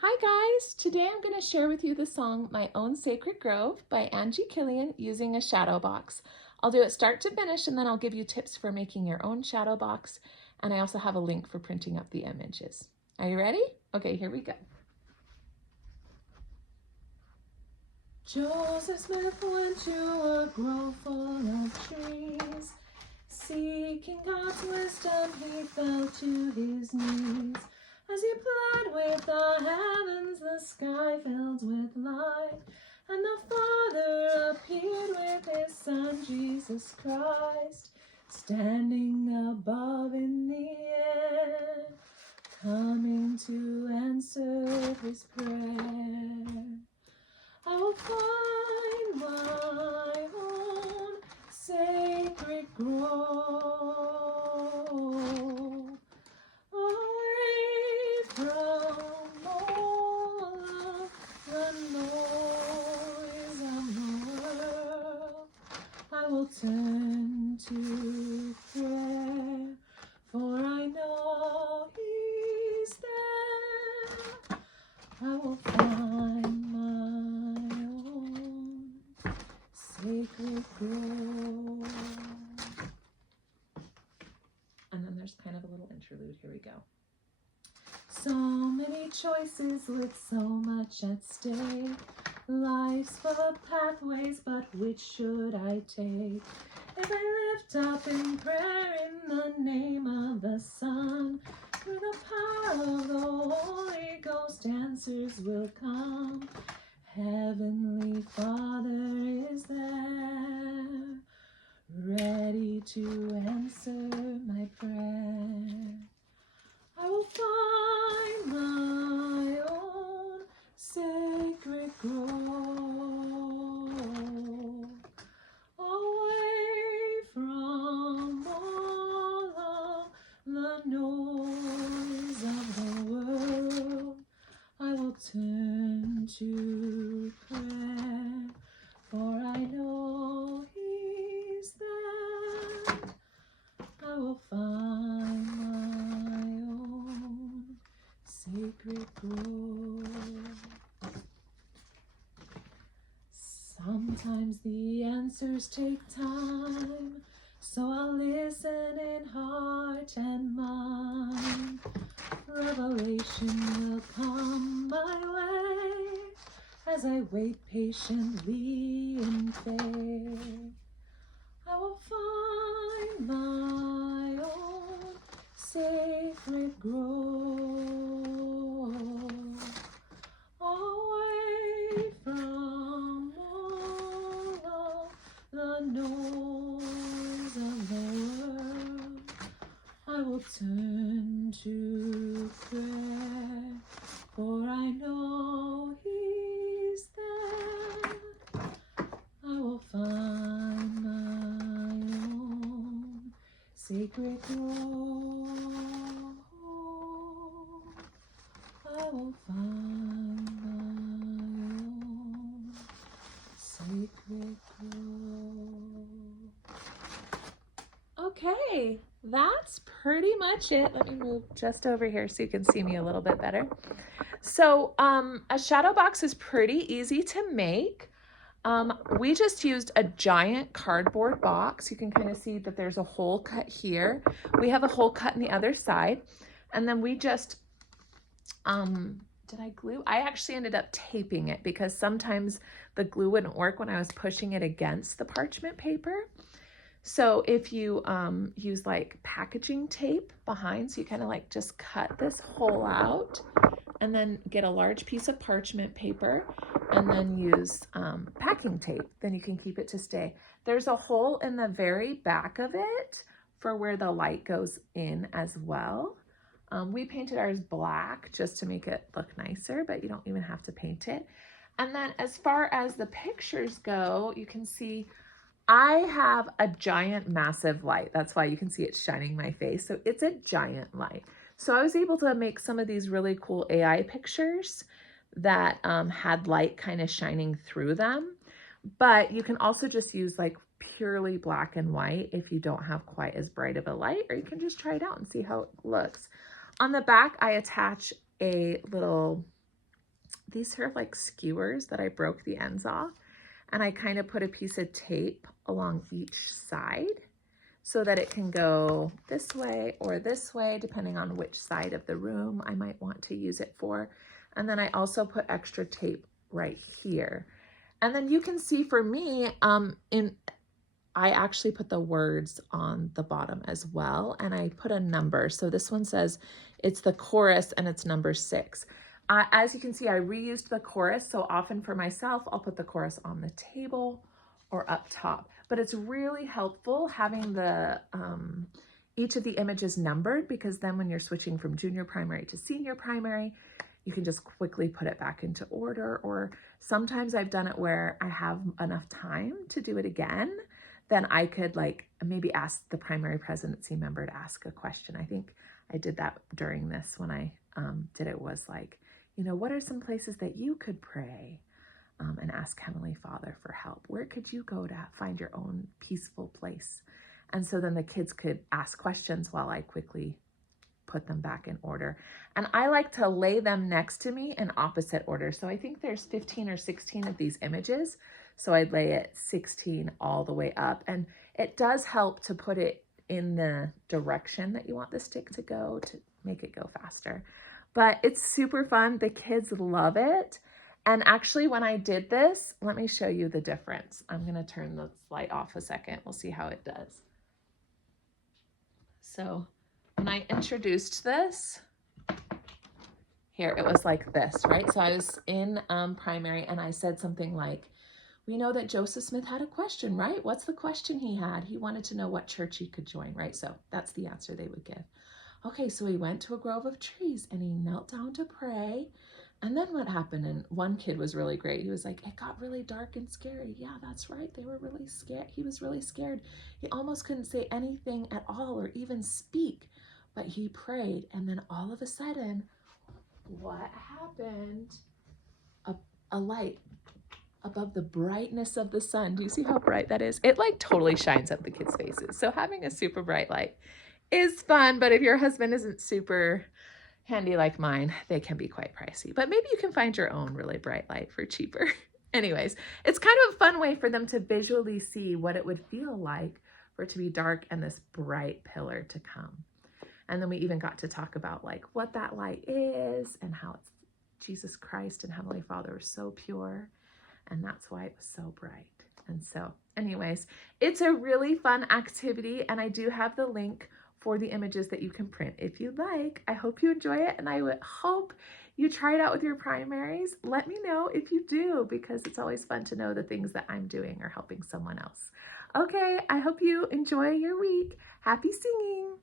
Hi guys! Today I'm going to share with you the song My Own Sacred Grove by Angie Killian using a shadow box. I'll do it start to finish and then I'll give you tips for making your own shadow box, and I also have a link for printing up the images. Are you ready? Okay, here we go. Joseph Smith went to a grove full of trees. Seeking God's wisdom, he fell to his knees. As he plied with the heavens, the sky filled with light, and the Father appeared with his Son, Jesus Christ, standing above in the air, coming to answer his prayer. I will find my own sacred grove, away from all of the noise of the world. I will turn to prayer, for I know he's there. I will find my own sacred grove. And then there's kind of a little interlude. Here we go. So many choices with so much at stake. Life's full of pathways, but which should I take? If I lift up in prayer in the name of the Son, through the power of the Holy Ghost, answers will come. Heavenly Father is there, ready to answer my prayer. I will find my own sacred grove, away from all of the noise of the world. I will turn to prayer, for I know he's there. I will find my own sacred grove. Sometimes the answers take time, so I'll listen in heart and mind. Revelation will come my way as I wait patiently in faith. I will find my own sacred grove, away from all of the noise of the world. I will turn to prayer, for I know he's there. I will find my own sacred grove. I will find my own sacred grove. Okay, that's pretty much it. Let me move just over here so you can see me a little bit better. So a shadow box is pretty easy to make. We just used a giant cardboard box. You can kind of see that there's a hole cut here. We have a hole cut in the other side. And then we just, did I glue? I actually ended up taping it because sometimes the glue wouldn't work when I was pushing it against the parchment paper. So if you use like packaging tape behind, so you kind of like just cut this hole out and then get a large piece of parchment paper and then use packing tape, then you can keep it to stay. There's a hole in the very back of it for where the light goes in as well. We painted ours black just to make it look nicer, but you don't even have to paint it. And then as far as the pictures go, you can see I have a giant, massive light. That's why you can see it shining my face. So it's a giant light. So I was able to make some of these really cool AI pictures that had light kind of shining through them. But you can also just use like purely black and white if you don't have quite as bright of a light, or you can just try it out and see how it looks. On the back, I attach a little these are like skewers that I broke the ends off, and I kind of put a piece of tape along each side so that it can go this way or this way, depending on which side of the room I might want to use it for. And then I also put extra tape right here. And then you can see for me, I actually put the words on the bottom as well, and I put a number. So this one says it's the chorus and it's number 6. As you can see, I reused the chorus. So often for myself, I'll put the chorus on the table or up top, but it's really helpful having the each of the images numbered, because then when you're switching from junior primary to senior primary, you can just quickly put it back into order. Or sometimes I've done it where I have enough time to do it again, then I could like maybe ask the primary presidency member to ask a question. I think I did that during this when I did it, was like, you know, what are some places that you could pray and ask Heavenly Father for help? Where could you go to find your own peaceful place? And so then the kids could ask questions while I quickly put them back in order. And I like to lay them next to me in opposite order. So I think there's 15 or 16 of these images. So I'd lay it 16 all the way up. And it does help to put it in the direction that you want the stick to go to make it go faster. But it's super fun. The kids love it. And actually, when I did this, let me show you the difference. I'm going to turn the light off a second. We'll see how it does. So when I introduced this, here, it was like this, right? So I was in primary and I said something like, we know that Joseph Smith had a question, right? What's the question he had? He wanted to know what church he could join, right? So that's the answer they would give. Okay, so he went to a grove of trees and he knelt down to pray. And then what happened? And one kid was really great. He was like, it got really dark and scary. Yeah, that's right. They were really scared. He was really scared. He almost couldn't say anything at all or even speak, but he prayed. And then all of a sudden, what happened? A light above the brightness of the sun. Do you see how bright that is? It like totally shines up the kids' faces. So having a super bright light is fun, but if your husband isn't super handy like mine, they can be quite pricey. But maybe you can find your own really bright light for cheaper. Anyways, it's kind of a fun way for them to visually see what it would feel like for it to be dark and this bright pillar to come. And then we even got to talk about like what that light is and how it's Jesus Christ and Heavenly Father are so pure. And that's why it was so bright. And so anyways, it's a really fun activity. And I do have the link for the images that you can print if you'd like. I hope you enjoy it. And I would hope you try it out with your primaries. Let me know if you do, because it's always fun to know the things that I'm doing are helping someone else. Okay, I hope you enjoy your week. Happy singing.